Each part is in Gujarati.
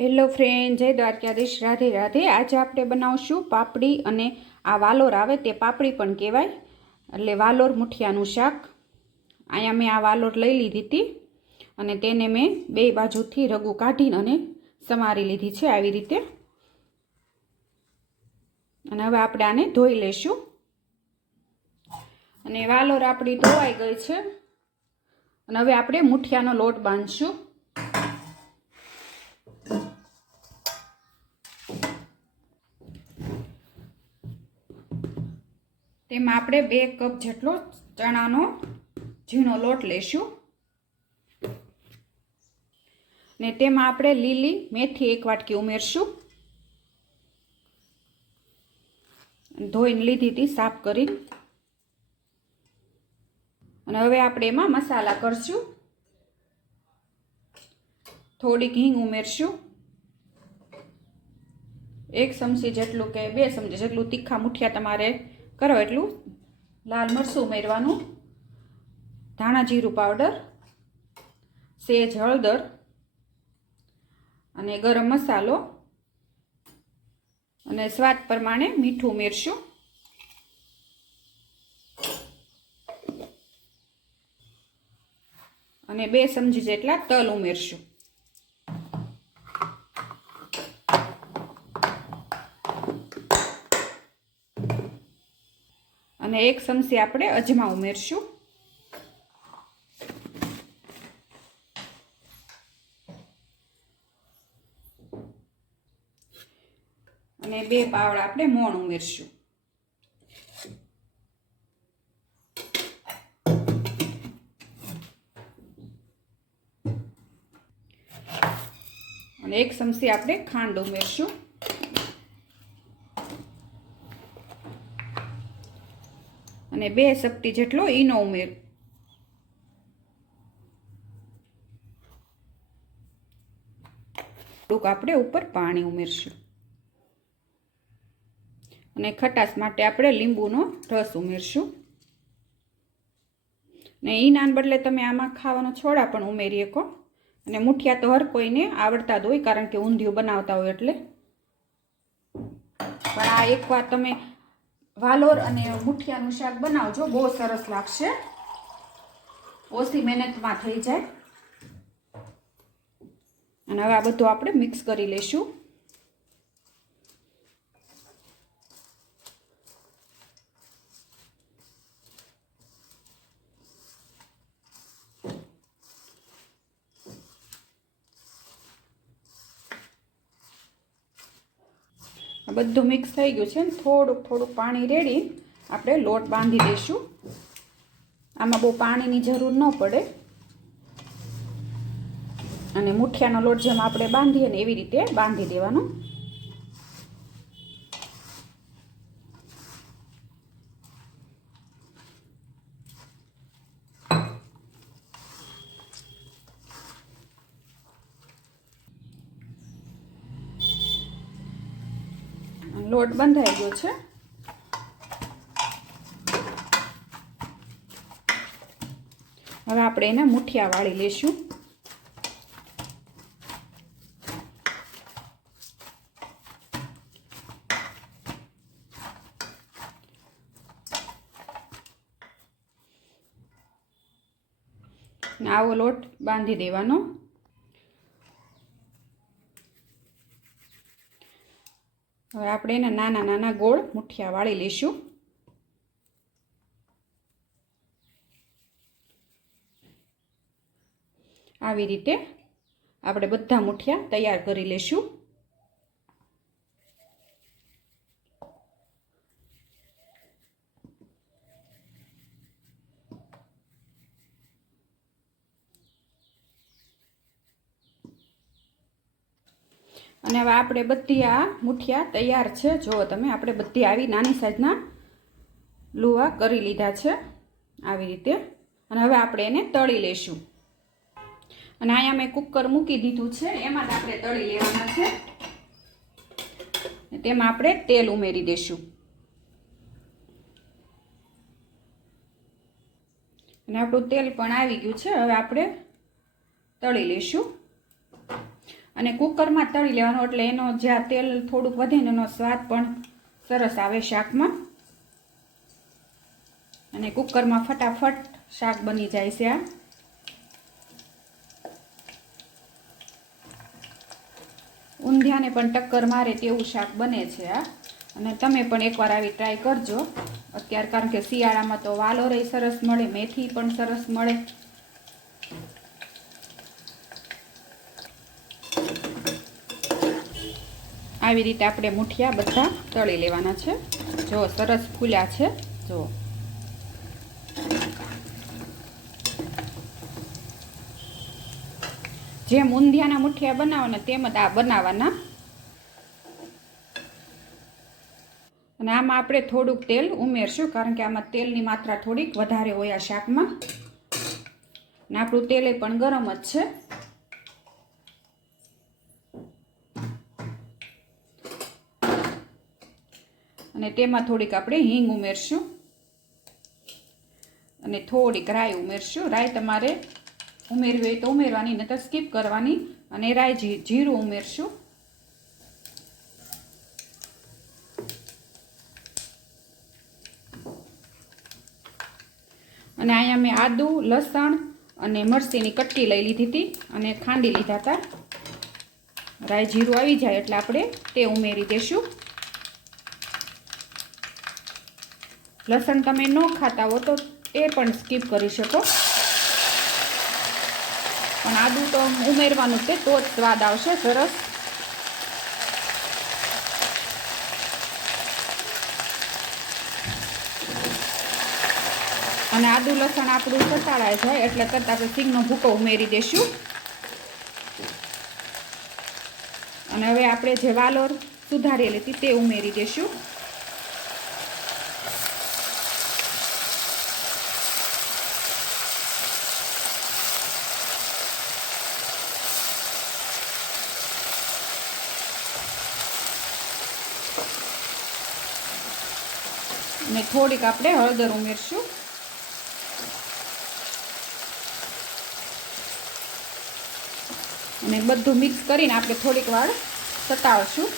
હેલો ફ્રેન્ડ, જય દ્વારકાધીશ. રાધે રાધે. આજે આપણે બનાવશું પાપડી અને આ વાલોર આવે તે પાપડી પણ કહેવાય. એટલે વાલોર મુઠિયાનું શાક. અહીંયા મેં આ વાલોર લઈ લીધી હતી અને તેને મેં બે બાજુથી રગું કાઢીને અને સમારી લીધી છે આવી રીતે. અને હવે આપણે આને ધોઈ લઈશું અને વાલોર આપણી ધોવાઈ ગઈ છે. અને હવે આપણે મુઠિયાનો લોટ બાંધશું. તેમાં આપણે બે કપ જેટલો ચણાનો ઝીણો લોટ લઈશું. ને તેમાં આપણે લીલી મેથી એક વાટકી ઉમેરશું. ધોઈને લીધી હતી સાફ કરી અને હવે આપણે એમાં મસાલા કરશું. થોડીક હિંગ ઉમેરશું. એક ચમચી જેટલું કે બે ચમચી જેટલું તીખા મુઠિયા તમારે કરો એટલું. લાલ મરચું ઉમેરવાનું. ધાણા જીરું પાવડર. સેજ હળદર. અને ગરમ મસાલો. અને સ્વાદ પ્રમાણે મીઠું ઉમેરશું. અને બે ચમચી જેટલા તલ ઉમેરશું. અને એક ચમચી આપણે અજમા ઉમેરશું. અને બે પાવડા આપણે મોણ ઉમેરશું. અને એક ચમચી આપણે ખાંડ ઉમેરશું. અને બે ચપટી જેટલો ઈનો ઉમેર. થોડુંક આપણે ઉપર પાણી ઉમેરશું. અને ખટાશ માટે આપણે લીંબુનો રસ ઉમેરશું. ને ઈનાન બદલે તમે આમાં ખાવાનો છોડા પણ ઉમેરી શકો. અને મુઠિયા તો હર કોઈને આવડતા જ હોય, કારણ કે ઊંધિયું બનાવતા હોય એટલે. પણ આ એકવાર તમે વાલોર અને મુઠિયાનું શાક બનાવજો. બહુ સરસ લાગશે. ઓછી મહેનતમાં થઈ જાય. અને હવે આ બધું આપણે મિક્સ કરી લઈશું. બધું મિક્સ થઈ ગયું છે ને થોડુંક થોડુંક પાણી રેડી. આપણે લોટ બાંધી દઈશું આમાં બહુ પાણીની જરૂર ન પડે. અને મુઠિયાનો લોટ જેમ આપણે બાંધીએ ને એવી રીતે બાંધી દેવાનો. લોટ બંધાઈ ગયો છે. હવે આપણે એને મુઠિયા વાળી લેશું. આવો લોટ બાંધી દેવાનો. હવે આપણે એના નાના નાના ગોળ મુઠિયા વાળી લઈશું. આવી રીતે આપણે બધા મુઠિયા તૈયાર કરી લઈશું. હવે આપણે બધી આ મુઠિયા તૈયાર છે. જુઓ તમે આપણે બધી આવી નાની સાઈઝના લુવા કરી લીધા છે આવી રીતે. અને હવે આપણે એને તળી લઈશું અને અહીંયા મેં કુકર મૂકી દીધું છે. એમાં જ આપણે તળી લેવાના છે. તેમાં આપણે તેલ ઉમેરી દઈશું અને આપણું તેલ પણ આવી ગયું છે. હવે આપણે તળી લઈશું અને કુકરમાં તળી લેવાનું એટલે એનો જ્યાં તેલ થોડુંક વધે ને એનો સ્વાદ પણ સરસ આવે શાકમાં. અને કુકરમાં ફટાફટ શાક બની જાય છે આ. ઊંધિયાને પણ ટક્કર મારે તેવું શાક બને છે આ. અને તમે પણ એકવાર આવી ટ્રાય કરજો. અત્યારે કારણ કે શિયાળામાં તો વાલોરય સરસ મળે, મેથી પણ સરસ મળે. આવી રીતે આપણે મુઠિયા બધા તળી લેવાના છે. જો સરસ ફૂલ્યા છે, જો. જેમ ઊંધિયાના મુઠિયા બનાવવાના તેમ જ આ બનાવવાના. અને આમાં આપણે થોડુંક તેલ ઉમેરશું, કારણ કે આમાં તેલની માત્રા થોડીક વધારે હોય આ શાકમાં. અને આપણું તેલ પણ ગરમ જ છે. અને તેમાં થોડીક આપણે હિંગ ઉમેરશું. અને થોડીક રાઈ ઉમેરશું. રાઈ તમારે ઉમેરવી હોય તો ઉમેરવાની નહીં તો સ્કીપ કરવાની. અને રાઈ જીરું ઉમેરશું. અને અહીંયા મેં આદુ, લસણ અને મરચીની કટકી લઈ લીધી હતી અને ખાંડી લીધા હતા. રાઈ જીરું આવી જાય એટલે આપણે તે ઉમેરી દેશું. લસણ તમે ન ખાતા હો તો એ પણ સ્કીપ કરી શકો. પણ આદુ તો ઉમેરવાનું છે, તો જ સ્વાદ આવશે, સરસ. અને આદુ લસણ આપણું કટાળાય જાય, એટલે કરતાં આપણે સિંગનો ભૂકો ઉમેરી દેશું અને હવે આપણે જે વાલોર સુધારેલી હતી તે ઉમેરી દેશું થોડીક આપણે હળદર ઉમેરશું. અને બધું મિક્સ કરીને આપણે થોડીક વાર સતાવશું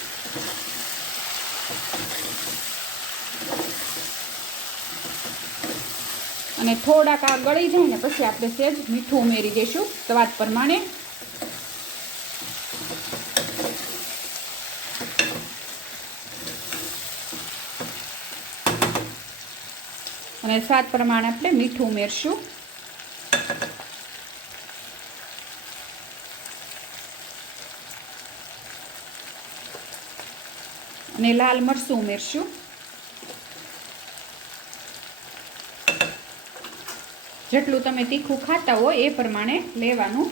અને થોડાક આ ગળી જાય ને પછી આપણે સેજ મીઠું ઉમેરી દઈશું સ્વાદ પ્રમાણે. અને સ્વાદ પ્રમાણે આપણે મીઠું ઉમેરશું. અને લાલ મરચું ઉમેરશું. જેટલું તમે તીખું ખાતા હોય એ પ્રમાણે લેવાનું.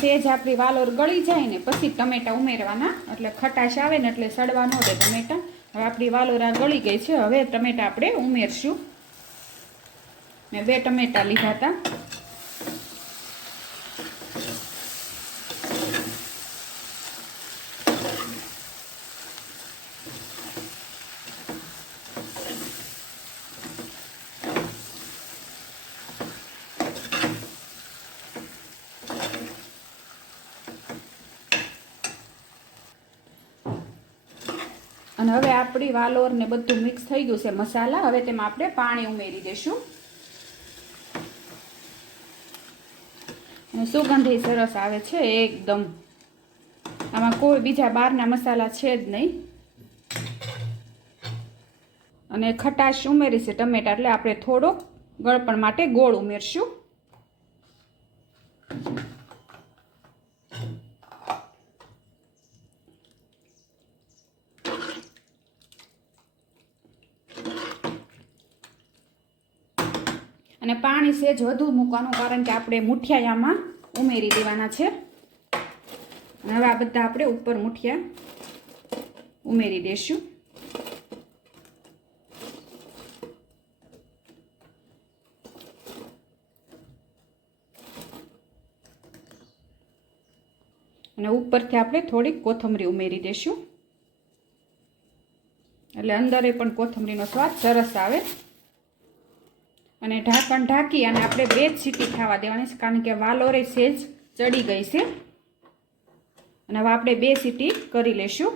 સેજ આપણી વાલોર ગળી જાય ને પછી ટમેટા ઉમેરવાના. એટલે ખટાશ આવે ને એટલે સડવા ન દે ટમેટા. હવે આપણી વાલોર આ ગળી ગઈ છે. હવે ટમેટા આપણે ઉમેરશું. મેં બે ટમેટા લીધા હતા. અને હવે આપણી વાલોર ને બધું મિક્સ થઈ ગયું છે મસાલા. હવે તેમાં આપણે પાણી ઉમેરી દઈશું. અને સુગંધી સરસ આવે છે એકદમ. આમાં કોઈ બીજા બહારના મસાલા છે જ નહીં. અને ખટાશ ઉમેરી છે ટમેટા, એટલે આપણે થોડોક ગળપણ માટે ગોળ ઉમેરશું. અને પાણી સેજ વધુ મૂકવાનું કારણ કે આપણે મુઠિયામાં ઉમેરી દેવાના છે. હવે આ બધા આપણે ઉપર મુઠિયા ઉમેરી દઈશું અને ઉપરથી આપણે થોડીક કોથમરી ઉમેરી દઈશું એટલે અંદરે પણ કોથમરીનો સ્વાદ સરસ આવે. અને ઢાંકણ ઢાંકી અને આપણે બે જ સીટી ખાવા દેવાની છે, કારણ કે વાલોરે સેજ ચડી ગઈ છે. અને હવે આપણે બે સીટી કરી લેશું.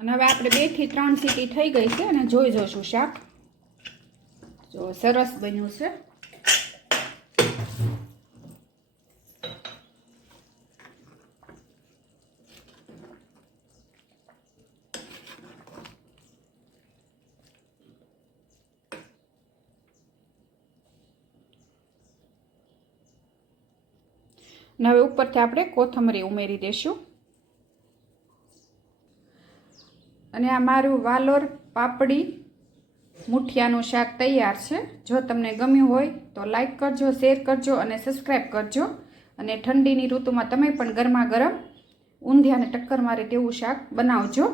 અને હવે આપણે બેથી ત્રણ સીટી થઈ ગઈ છે અને જોઈ જોશું શાક. જો સરસ બન્યું છે. અને હવે ઉપરથી આપણે કોથમરી ઉમેરી દઈશું અને આ મારું વાલોર પાપડી મુઠિયાનું શાક તૈયાર છે. જો તમને ગમ્યું હોય તો લાઈક કરજો શેર કરજો અને સબસ્ક્રાઈબ કરજો. અને ઠંડીની ઋતુમાં તમે પણ ગરમા ગરમ ઊંધિયાને ટક્કર મારે તેવું શાક બનાવજો.